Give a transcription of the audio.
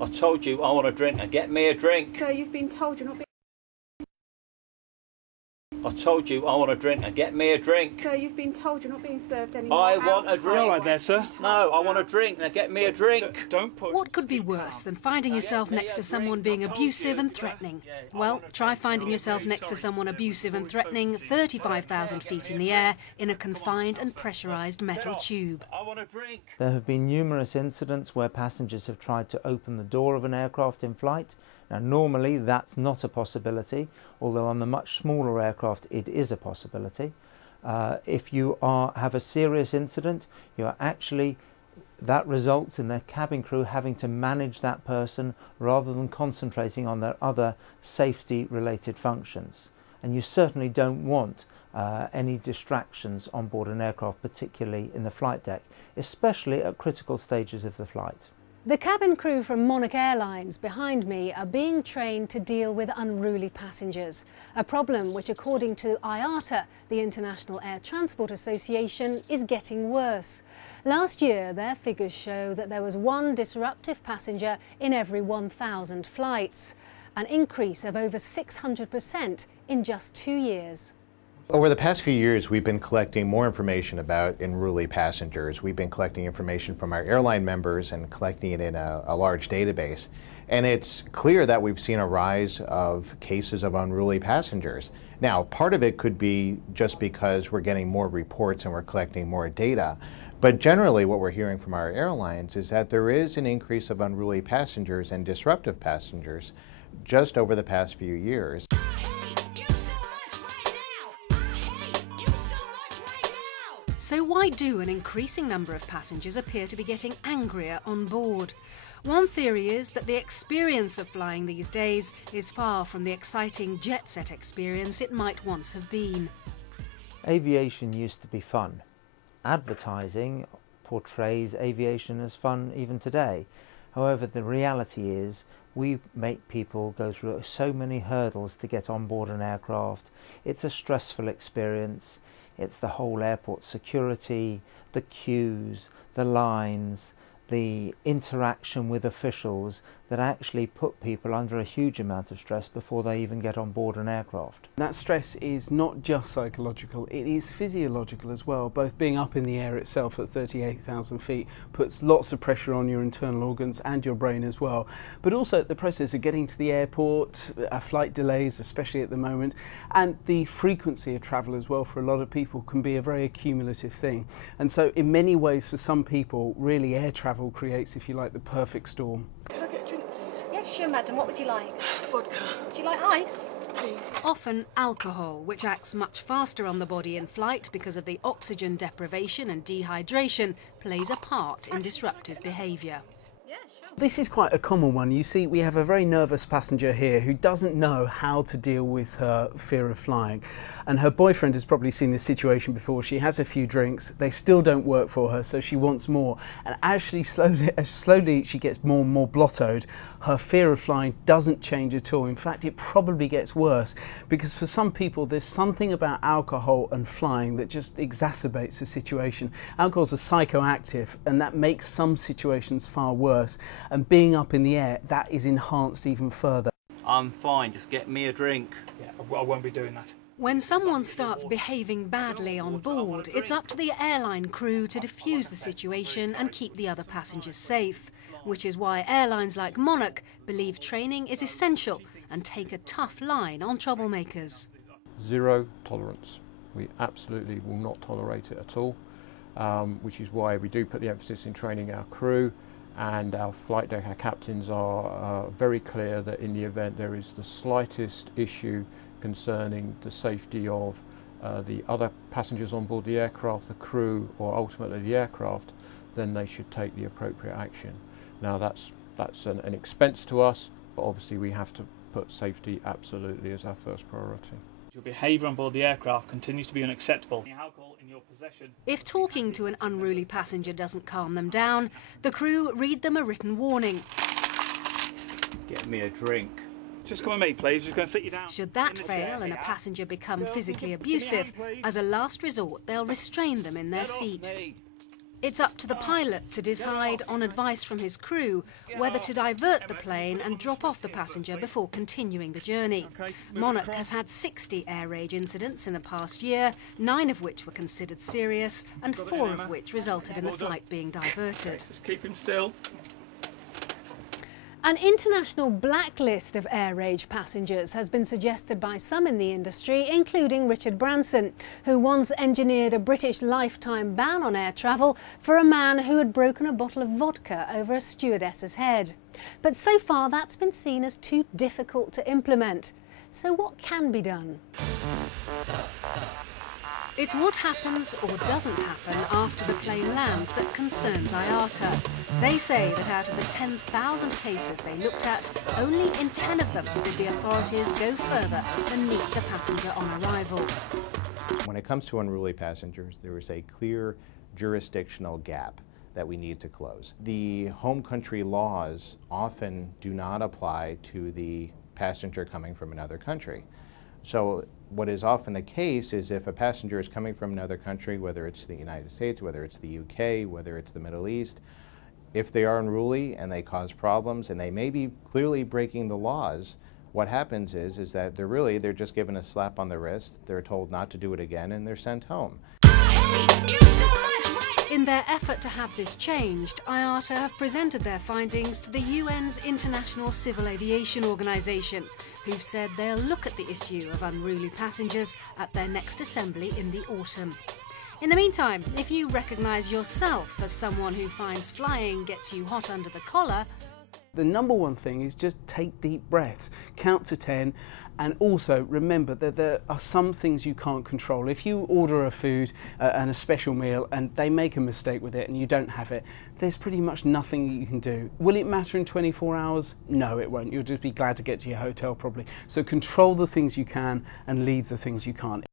I told you I want a drink, and get me a drink. So you've been told you're not being... I told you I want a drink, and get me a drink. So you've been told you're not being served anymore. I want a drink. You're all right there, sir. No, I want a drink, and get me a drink. Don't put... What could be worse than finding yourself next to someone being abusive and threatening? Well, try finding yourself next to someone abusive and threatening 35,000 feet in the air in a confined and pressurised metal tube. I want a drink. There have been numerous incidents where passengers have tried to open the door of an aircraft in flight. Now normally that's not a possibility, although on the much smaller aircraft it is a possibility. If you have a serious incident, that results in the cabin crew having to manage that person rather than concentrating on their other safety related functions. And you certainly don't want any distractions on board an aircraft, particularly in the flight deck, especially at critical stages of the flight. The cabin crew from Monarch Airlines behind me are being trained to deal with unruly passengers, a problem which, according to IATA, the International Air Transport Association, is getting worse. Last year, their figures show that there was one disruptive passenger in every 1,000 flights, an increase of over 600% in just 2 years. Over the past few years, we've been collecting more information about unruly passengers. We've been collecting information from our airline members and collecting it in a large database. And it's clear that we've seen a rise of cases of unruly passengers. Now, part of it could be just because we're getting more reports and we're collecting more data. But generally, what we're hearing from our airlines is that there is an increase of unruly passengers and disruptive passengers just over the past few years. So why do an increasing number of passengers appear to be getting angrier on board? One theory is that the experience of flying these days is far from the exciting jet set experience it might once have been. Aviation used to be fun. Advertising portrays aviation as fun even today. However, the reality is we make people go through so many hurdles to get on board an aircraft. It's a stressful experience. It's the whole airport security, the queues, the lines, the interaction with officials that actually put people under a huge amount of stress before they even get on board an aircraft. That stress is not just psychological, it is physiological as well. Both being up in the air itself at 38,000 feet puts lots of pressure on your internal organs and your brain as well. But also the process of getting to the airport, flight delays, especially at the moment, and the frequency of travel as well for a lot of people can be a very accumulative thing. And so in many ways for some people, really air travel creates, if you like, the perfect storm. Could I get a drink, please? Yes, sure, madam. What would you like? Vodka. Would you like ice? Please. Often alcohol, which acts much faster on the body in flight because of the oxygen deprivation and dehydration, plays a part in disruptive behaviour. This is quite a common one. You see, we have a very nervous passenger here who doesn't know how to deal with her fear of flying. And her boyfriend has probably seen this situation before. She has a few drinks, they still don't work for her, so she wants more. And as she slowly she gets more and more blottoed, her fear of flying doesn't change at all. In fact, it probably gets worse, because for some people there's something about alcohol and flying that just exacerbates the situation. Alcohol's a psychoactive, and that makes some situations far worse. And being up in the air, that is enhanced even further. I'm fine, just get me a drink. Yeah, I won't be doing that. When someone starts behaving badly on board, it's up to the airline crew to defuse the situation and keep the other passengers safe, which is why airlines like Monarch believe training is essential and take a tough line on troublemakers. Zero tolerance. We absolutely will not tolerate it at all, which is why we do put the emphasis in training our crew. And our flight deck, our captains are very clear that in the event there is the slightest issue concerning the safety of the other passengers on board the aircraft, the crew, or ultimately the aircraft, then they should take the appropriate action. Now that's an expense to us, but obviously we have to put safety absolutely as our first priority. Your behaviour on board the aircraft continues to be unacceptable. Alcohol in your possession. If talking to an unruly passenger doesn't calm them down, the crew read them a written warning. Get me a drink. Just come with me, please. Just going to sit you down. Should that fail and a passenger become physically abusive, as a last resort they'll restrain them in their seat. It's up to the pilot to decide, on advice from his crew, whether to divert the plane and drop off the passenger before continuing the journey. Monarch has had 60 air rage incidents in the past year, 9 of which were considered serious and 4 of which resulted in the flight being diverted. Just keep him still. An international blacklist of air rage passengers has been suggested by some in the industry, including Richard Branson, who once engineered a British lifetime ban on air travel for a man who had broken a bottle of vodka over a stewardess's head. But so far that's been seen as too difficult to implement. So what can be done? It's what happens or doesn't happen after the plane lands that concerns IATA. They say that out of the 10,000 cases they looked at, only in 10 of them did the authorities go further than meet the passenger on arrival. When it comes to unruly passengers, there is a clear jurisdictional gap that we need to close. The home country laws often do not apply to the passenger coming from another country. So what is often the case is if a passenger is coming from another country, whether it's the United States, whether it's the UK, whether it's the Middle East, if they are unruly and they cause problems and they may be clearly breaking the laws, what happens is that they're just given a slap on the wrist, they're told not to do it again, and they're sent home. In their effort to have this changed, IATA have presented their findings to the UN's International Civil Aviation Organization, who've said they'll look at the issue of unruly passengers at their next assembly in the autumn. In the meantime, if you recognise yourself as someone who finds flying gets you hot under the collar, the number one thing is just take deep breaths, count to 10, and also remember that there are some things you can't control. If you order a food and a special meal and they make a mistake with it and you don't have it, there's pretty much nothing you can do. Will it matter in 24 hours? No, it won't. You'll just be glad to get to your hotel probably. So control the things you can and leave the things you can't.